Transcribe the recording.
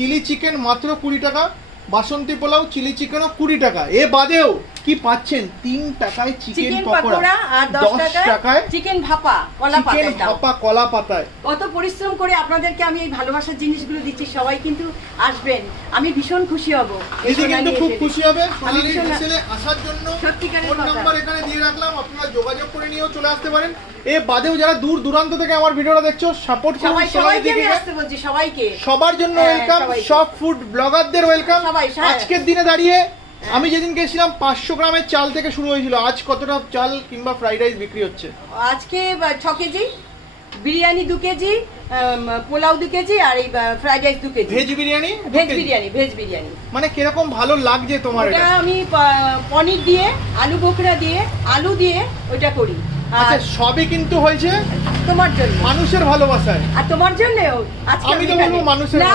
Chilli chicken মাত্র 20 টাকা, বাসন্তী pulao chilli চিকেনও 20 টাকা। এ বাদেও কি পাচ্ছেন 3 টাকায় চিকেন পকোড়া আর 10 টাকায় চিকেন ভাপা কলা পাতায়। কত পরিশ্রম করে আপনাদেরকে আমি এই ভালোবাসার জিনিসগুলো দিচ্ছি, সবাই কিন্তু আসবেন, আমি ভীষণ খুশি হব। দিদি কিন্তু খুব খুশি হবে সোনালী টেক্সটাইলে আসার জন্য। ফোন নাম্বার এখানে দিয়ে রাখলাম, আপনারা যোগাযোগ করে নিয়েও চলে আসতে পারেন। এ বাদেও যারা দূর দূরান্ত থেকে আমার ভিডিওটা দেখছো, সাপোর্ট করুন সবাইকে আমি আসতে বলছি, সবাইকে, সবার জন্য ওয়েলকাম। সব ফুড ব্লগারদের ওয়েলকাম। আজকের দিনে দাঁড়িয়ে আমি যেদিন গেছিলাম 500 গ্রামের চাল থেকে শুরু হয়েছিল, আজ কতটা চাল কিংবা ফ্রাইড রাইস বিক্রি হচ্ছে? আজকে 6 KG, biryani 2 KG, pulao 2 KG, আর এই fried rice 2 KG. Veg biryani মানে কিরকম ভালো লাগছে তোমার? এটা আমি পনির দিয়ে, আলু বোখরা দিয়ে, আলু দিয়ে ওইটা করি। আচ্ছা, সবই কিন্তু হয়েছে তোমার জন্য, মানুষের ভালোবাসায়। আর তোমার জন্যও আজকে আমি তো বলবো মানুষের না।